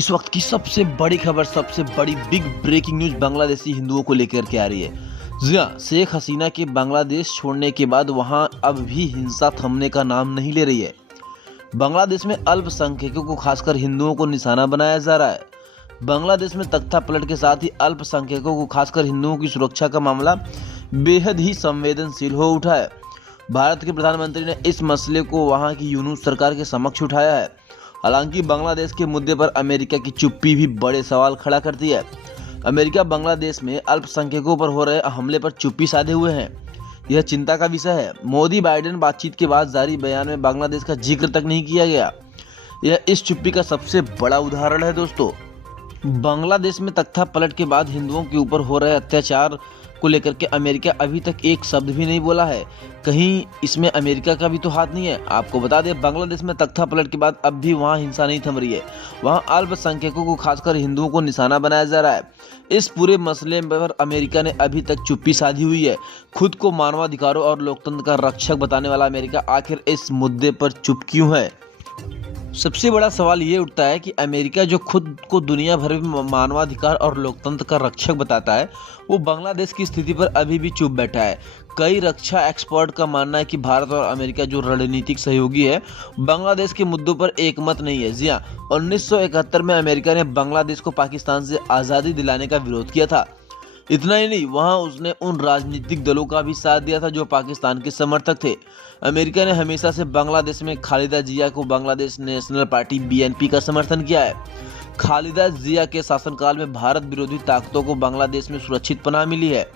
इस वक्त की सबसे बड़ी खबर, सबसे बड़ी बिग ब्रेकिंग न्यूज बांग्लादेशी हिंदुओं को लेकर के आ रही है। जी हाँ, शेख हसीना के बांग्लादेश छोड़ने के बाद वहां अब भी हिंसा थमने का नाम नहीं ले रही है। बांग्लादेश में अल्पसंख्यकों को खासकर हिंदुओं को निशाना बनाया जा रहा है। बांग्लादेश में तख्ता पलट के साथ ही अल्पसंख्यकों को खासकर हिंदुओं की सुरक्षा का मामला बेहद ही संवेदनशील हो उठा है। भारत के प्रधानमंत्री ने इस मसले को वहां की यूनूस सरकार के समक्ष उठाया है। हालांकि बांग्लादेश के मुद्दे पर अमेरिका की चुप्पी भी बड़े सवाल खड़ा करती है। अमेरिका बांग्लादेश में अल्पसंख्यकों पर हो रहे हमले पर चुप्पी साधे हुए हैं। यह चिंता का विषय है। मोदी बाइडेन बातचीत के बाद जारी बयान में बांग्लादेश का जिक्र तक नहीं किया गया। यह इस चुप्पी का सबसे बड़ा उदाहरण है। दोस्तों, बांग्लादेश में तख्ता पलट के बाद हिंदुओं के ऊपर हो रहे अत्याचार को लेकर के अमेरिका अभी तक एक शब्द भी नहीं बोला है। कहीं इसमें अमेरिका का भी तो हाथ नहीं है। आपको बता दें, बांग्लादेश में तख्ता पलट के बाद अब भी वहां हिंसा नहीं थम रही है। वहां अल्पसंख्यकों को खासकर हिंदुओं को निशाना बनाया जा रहा है। इस पूरे मसले पर अमेरिका ने अभी तक चुप्पी साधी हुई है। खुद को मानवाधिकारों और लोकतंत्र का रक्षक बताने वाला अमेरिका आखिर इस मुद्दे पर चुप क्यों है? सबसे बड़ा सवाल ये उठता है कि अमेरिका जो खुद को दुनिया भर में मानवाधिकार और लोकतंत्र का रक्षक बताता है, वो बांग्लादेश की स्थिति पर अभी भी चुप बैठा है। कई रक्षा एक्सपर्ट का मानना है कि भारत और अमेरिका जो रणनीतिक सहयोगी है, बांग्लादेश के मुद्दों पर एकमत नहीं है। जी हाँ, 1971 में अमेरिका ने बांग्लादेश को पाकिस्तान से आज़ादी दिलाने का विरोध किया था। इतना ही नहीं, वहां उसने उन राजनीतिक दलों का भी साथ दिया था जो पाकिस्तान के समर्थक थे। अमेरिका ने हमेशा से बांग्लादेश में खालिदा जिया को बांग्लादेश नेशनल पार्टी बीएनपी का समर्थन किया है। खालिदा जिया के शासनकाल में भारत विरोधी ताकतों को बांग्लादेश में सुरक्षित पनाह मिली है।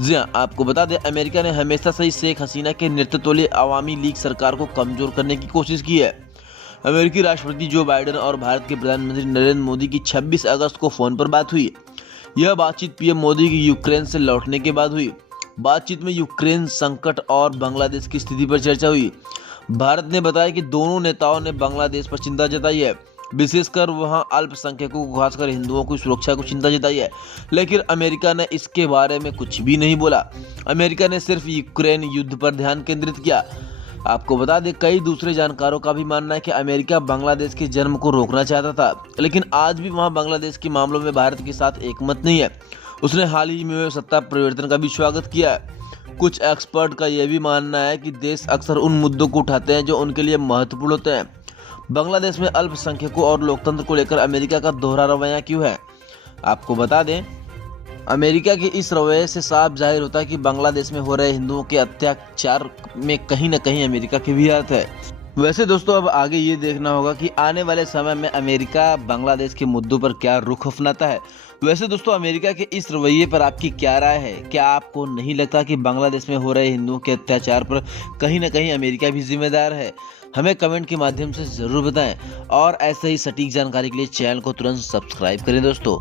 जी हाँ, आपको बता दें, अमेरिका ने हमेशा से ही शेख हसीना के नेतृत्व वाली अवामी लीग सरकार को कमजोर करने की कोशिश की है। अमेरिकी राष्ट्रपति जो बाइडेन और भारत के प्रधानमंत्री नरेंद्र मोदी की 26 अगस्त को फोन पर बात हुई। यह बातचीत पीएम मोदी की यूक्रेन से लौटने के बाद हुई। बातचीत में यूक्रेन संकट और बांग्लादेश की स्थिति पर चर्चा हुई। भारत ने बताया कि दोनों नेताओं ने बांग्लादेश पर चिंता जताई है, विशेषकर वहां अल्पसंख्यकों को खासकर हिंदुओं की सुरक्षा को चिंता जताई है। लेकिन अमेरिका ने इसके बारे में कुछ भी नहीं बोला। अमेरिका ने सिर्फ यूक्रेन युद्ध पर ध्यान केंद्रित किया। आपको बता दें, कई दूसरे जानकारों का भी मानना है कि अमेरिका बांग्लादेश के जन्म को रोकना चाहता था, लेकिन आज भी वहां बांग्लादेश के मामलों में भारत के साथ एकमत नहीं है। उसने हाल ही में सत्ता परिवर्तन का भी स्वागत किया है। कुछ एक्सपर्ट का यह भी मानना है कि देश अक्सर उन मुद्दों को उठाते हैं जो उनके लिए महत्वपूर्ण होते हैं। बांग्लादेश में अल्पसंख्यकों और लोकतंत्र को लेकर अमेरिका का दोहरा रवैया क्यों है? आपको बता दें, अमेरिका के इस रवैये से साफ जाहिर होता है कि बांग्लादेश में हो रहे हिंदुओं के अत्याचार में कहीं न कहीं अमेरिका की भी हाथ है। वैसे दोस्तों, अब आगे ये देखना होगा कि आने वाले समय में अमेरिका बांग्लादेश के मुद्दों पर क्या रुख अपनाता है। वैसे दोस्तों, अमेरिका के इस रवैये पर आपकी क्या राय है? क्या आपको नहीं लगता कि बांग्लादेश में हो रहे हिंदुओं के अत्याचार पर कहीं न कहीं अमेरिका भी जिम्मेदार है? हमें कमेंट के माध्यम से ज़रूर बताएं और ऐसे ही सटीक जानकारी के लिए चैनल को तुरंत सब्सक्राइब करें दोस्तों।